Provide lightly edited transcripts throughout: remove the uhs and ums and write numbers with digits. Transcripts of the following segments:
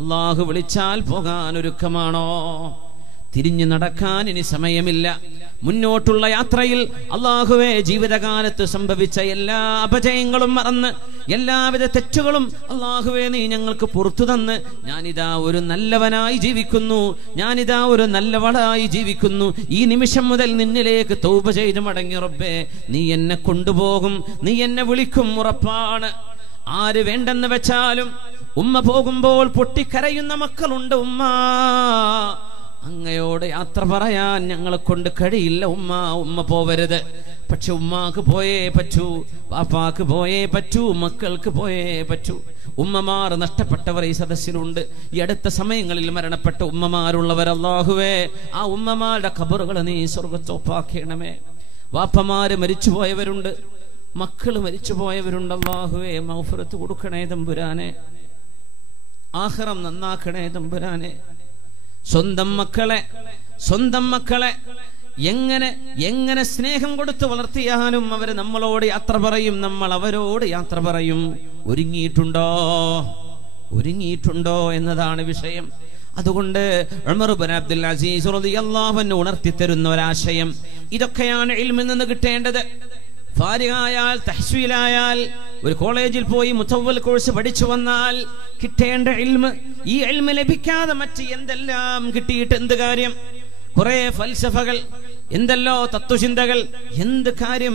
അള്ളാഹു വിളിച്ചാൽ പോകാൻ ഒരുക്കമാണോ? തിരിഞ്ഞു നടക്കാൻ ഇനി സമയമില്ല. മുന്നോട്ടുള്ള യാത്രയിൽ അള്ളാഹുവേ, ജീവിതകാലത്ത് സംഭവിച്ച എല്ലാ അപജയങ്ങളും മറന്ന്, എല്ലാവിധ തെറ്റുകളും അള്ളാഹുവേ നീ ഞങ്ങൾക്ക് പുറത്തു തന്ന്, ഞാനിതാ ഒരു നല്ലവനായി ജീവിക്കുന്നു, ഞാനിതാ ഒരു നല്ലവളായി ജീവിക്കുന്നു. ഈ നിമിഷം മുതൽ നിന്നിലേക്ക് തൗബ ചെയ്ത് മടങ്ങി റബ്ബേ, നീ എന്നെ കൊണ്ടുപോകും, നീ എന്നെ വിളിക്കും, ഉറപ്പാണ്. ആര് വേണ്ടെന്ന് വെച്ചാലും ഉമ്മ പോകുമ്പോൾ പൊട്ടിക്കരയുന്ന മക്കളുണ്ട്. ഉമ്മ, അങ്ങയോട് യാത്ര പറയാൻ ഞങ്ങളെ കൊണ്ട് കഴിയില്ല ഉമ്മ, ഉമ്മ പോവരുത്. പക്ഷെ ഉമ്മാക്ക് പോയേ പറ്റൂ, പാപ്പാക്ക് പോയേ പറ്റൂ, മക്കൾക്ക് പോയേ പറ്റൂ. ഉമ്മമാർ നഷ്ടപ്പെട്ടവർ ഈ സദസ്സിലുണ്ട്. ഈ അടുത്ത സമയങ്ങളിൽ മരണപ്പെട്ട ഉമ്മമാരുള്ളവർ അല്ലാഹുവേ, ആ ഉമ്മമാരുടെ ഖബറുകൾ നീ സ്വർഗ്ഗത്തോപ്പാക്കണമേ. വാപ്പമാര് മരിച്ചുപോയവരുണ്ട്, മക്കള് മരിച്ചുപോയവരുണ്ട്. അല്ലാഹുവേ, മഗ്ഫിറത്ത് കൊടുക്കണേ തമ്പുരാനെ, ആഖിറം നന്നാക്കണേ തമ്പുരാനെ. സ്വന്തം മക്കളെ എങ്ങനെ സ്നേഹം കൊടുത്ത് വളർത്തിയാലും അവർ നമ്മളോട് യാത്ര പറയും, നമ്മൾ അവരോട് യാത്ര പറയും. ഒരുങ്ങിയിട്ടുണ്ടോ എന്നതാണ് വിഷയം. അതുകൊണ്ട് ഉമർ ഇബ്നു അബ്ദുൽ അസീസ് റളിയല്ലാഹു അൻഹു ഉണർത്തി തരുന്ന ഒരാശയം, ഇതൊക്കെയാണ് ഇൽമിൽ നിന്ന് കിട്ടേണ്ടത്. ഫാരിഗായാൽ, തഹ്സീലായാൽ, ഒരു കോളേജിൽ പോയി മുതവ്വൽ കോഴ്സ് പഠിച്ചു വന്നാൽ കിട്ടേണ്ട ഇൽമ്, ഈ ഇൽമ് ലഭിക്കാതെ മറ്റ് എന്തെല്ലാം കിട്ടിയിട്ട് എന്ത് കാര്യം? കുറെ ഫൽസഫകൾ, എന്തല്ലോ തത്വചിന്തകൾ, എന്ത് കാര്യം,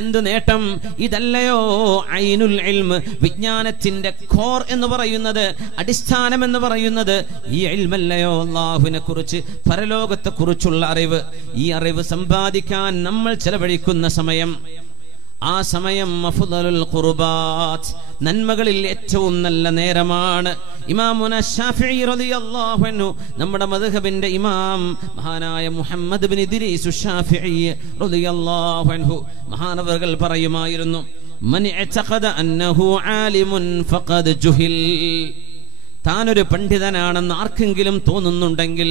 എന്ത് നേട്ടം? ഇതല്ലയോ ഐനുൽ ഇൽമ്, വിജ്ഞാനത്തിന്റെ കോർ എന്ന് പറയുന്നത്, അടിസ്ഥാനം എന്ന് പറയുന്നത് ഈ ഇൽമല്ലയോ? അല്ലാഹുവിനെ കുറിച്ച്, പരലോകത്തെ കുറിച്ചുള്ള അറിവ്. ഈ അറിവ് സമ്പാദിക്കാൻ നമ്മൾ ചെലവഴിക്കുന്ന സമയം, ആ സമയം അഫ്ദലുൽ ഖുർബാത്ത്, നന്മകളിൽ ഏറ്റവും നല്ല നേരമാണ്. ഇമാമുന ശാഫിഈ റളിയല്ലാഹു അൻഹു, നമ്മുടെ മദ്ഹബിന്റെ ഇമാം മഹാനായ മുഹമ്മദ് ഇബ്നു ഇദ്രീസ് ശാഫിഈ റളിയല്ലാഹു അൻഹു, മഹാനവർകൾ പറയുമായിരുന്നു, മൻ ഇഅ്തഖദ അന്നഹു ആലിമുൻ ഫഖദ് ജുഹിൽ. താനൊരു പണ്ഡിതനാണെന്ന് ആർക്കെങ്കിലും തോന്നുന്നുണ്ടെങ്കിൽ,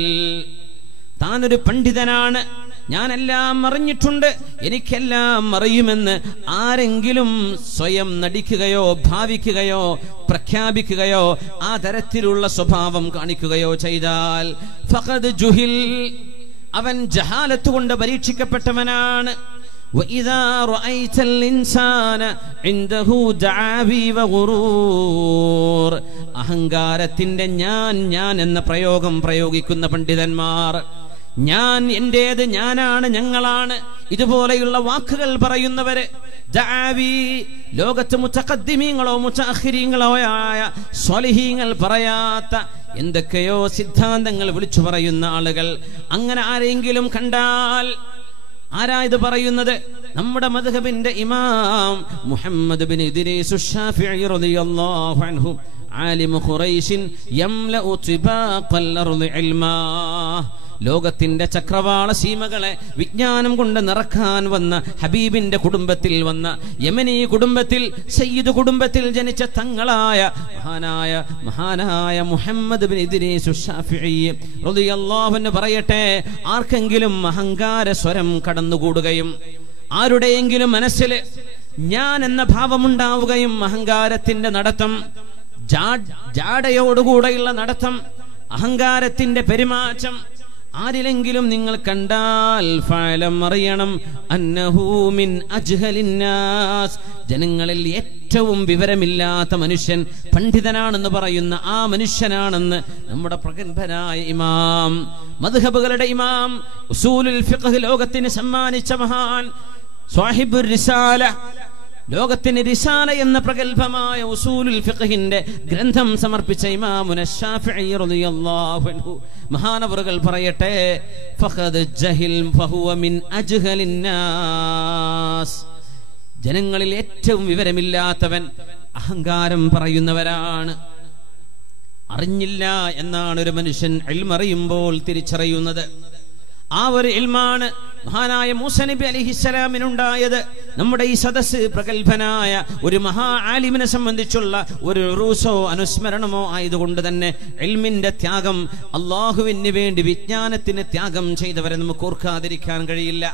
താനൊരു പണ്ഡിതനാണ്, ഞാനെല്ലാം അറിഞ്ഞിട്ടുണ്ട്, എനിക്കെല്ലാം അറിയുമെന്ന് ആരെങ്കിലും സ്വയം നടിക്കുകയോ ഭാവിക്കുകയോ പ്രഖ്യാപിക്കുകയോ ആ തരത്തിലുള്ള സ്വഭാവം കാണിക്കുകയോ ചെയ്താൽ ഫഖദ് ജുഹിൽ, അവൻ ജഹാലത്ത് കൊണ്ട് പരീക്ഷിക്കപ്പെട്ടവനാണ്. وَإِذَا رَأَيْتَ الْإِنسَانَ عِنْدَهُ دَعَاوِي وَغُرُورٌ, അഹങ്കാരത്തിന്റെ ഞാൻ എന്ന പ്രയോഗം പ്രയോഗിക്കുന്ന പണ്ഡിതന്മാർ, ഞാൻ, എന്റേത്, ഞാനാണ്, ഞങ്ങളാണ്, ഇതുപോലെയുള്ള വാക്കുകൾ പറയുന്നവര്, ദഅവി, ലോകത്ത് മുതഖദ്ദിമീങ്ങളോ മുതഅഖിരീങ്ങളോ ആയ സ്വാലിഹീങ്ങൾ പറയാത്ത എന്തൊക്കെയോ സിദ്ധാന്തങ്ങൾ വിളിച്ചു പറയുന്ന ആളുകൾ, അങ്ങനെ ആരെങ്കിലും കണ്ടാൽ, ആരാ ഇത് പറയുന്നത്? നമ്മുടെ മദ്ഹബിന്റെ ഇമാം മുഹമ്മദ് ഇബ്നു ഇദ്രീസ് ശാഫിഈ റളിയല്ലാഹു അൻഹു, ആലിമു ഖുറൈശിൻ യംലഉ തിബാഖൽ അർളി ഇൽമാ, ലോകത്തിന്റെ ചക്രവാള സീമകളെ വിജ്ഞാനം കൊണ്ട് നിറക്കാൻ വന്ന ഹബീബിന്റെ കുടുംബത്തിൽ വന്ന യമനി കുടുംബത്തിൽ, സയ്യിദ് കുടുംബത്തിൽ ജനിച്ച തങ്ങളായ മഹാനായ മുഹമ്മദ് ഇബ്നു ഇദ്രീസ് ശാഫിഈ റളിയല്ലാഹു അൻഹു പറയട്ടെ, ആർക്കെങ്കിലും അഹങ്കാര സ്വരം കടന്നുകൂടുകയും ആരുടെയെങ്കിലും മനസ്സിൽ ഞാൻ എന്ന ഭാവമുണ്ടാവുകയും, അഹങ്കാരത്തിന്റെ നടത്തം, ജാടയോടുകൂടെയുള്ള നടത്തം, അഹങ്കാരത്തിന്റെ പെരുമാറ്റം ആരിലെങ്കിലും നിങ്ങൾ കണ്ടാൽ ഫഅലം, അറിയണം, അന്നഹു മിൻ അജ്ഹലിന്നാസ്, ജനങ്ങളിൽ ഏറ്റവും വിവരമില്ലാത്ത മനുഷ്യൻ, പണ്ഡിതനാണെന്ന് പറയുന്ന ആ മനുഷ്യനാണെന്ന് നമ്മുടെ പ്രഗത്ഭനായ ഇമാം, മദ്ഹബുകളുടെ ഇമാം, ഉസൂലുൽ ഫിഖ് ലോകത്തിന് സമ്മാനിച്ച മഹാൻ, സ്വാഹിബുർ റിസാല, ലോകത്തിന് റിസാല എന്ന പ്രഗൽഭമായ ഉസൂലുൽ ഫിഖ്ഹിന്റെ ഗ്രന്ഥം സമർപ്പിച്ച ഇമാമുന ശാഫിഈ റളിയല്ലാഹു അൻഹു, മഹാനവറുകൾ പറയട്ടെ, ഫഖദ് ജഹിൽ ഫഹുവ മിൻ അജ്ഹലിന്നാസ്, ജനങ്ങളിൽ ഏറ്റവും വിവരമില്ലാത്തവൻ, അഹങ്കാരം പറയുന്നവരാണ്. അറിഞ്ഞില്ല എന്നാണ് ഒരു മനുഷ്യൻ ഇൽമറിയുമ്പോൾ തിരിച്ചറിയുന്നത്. ആ ഒരു ഇൽമാണ് മഹാനായ മൂസ നബി അലൈഹിസ്സലാമിനുണ്ടായത്. നമ്മുടെ ഈ സദസ്സ് പ്രഗൽഭനായ ഒരു മഹാ ആലിമിനെ സംബന്ധിച്ചുള്ള ഒരു റൂസോ അനുസ്മരണമോ ആയതുകൊണ്ട് തന്നെ ഇൽമിന്റെ ത്യാഗം, അള്ളാഹുവിന് വേണ്ടി വിജ്ഞാനത്തിന് ത്യാഗം ചെയ്തവരെ നമുക്ക് ഓർക്കാതിരിക്കാൻ കഴിയില്ല.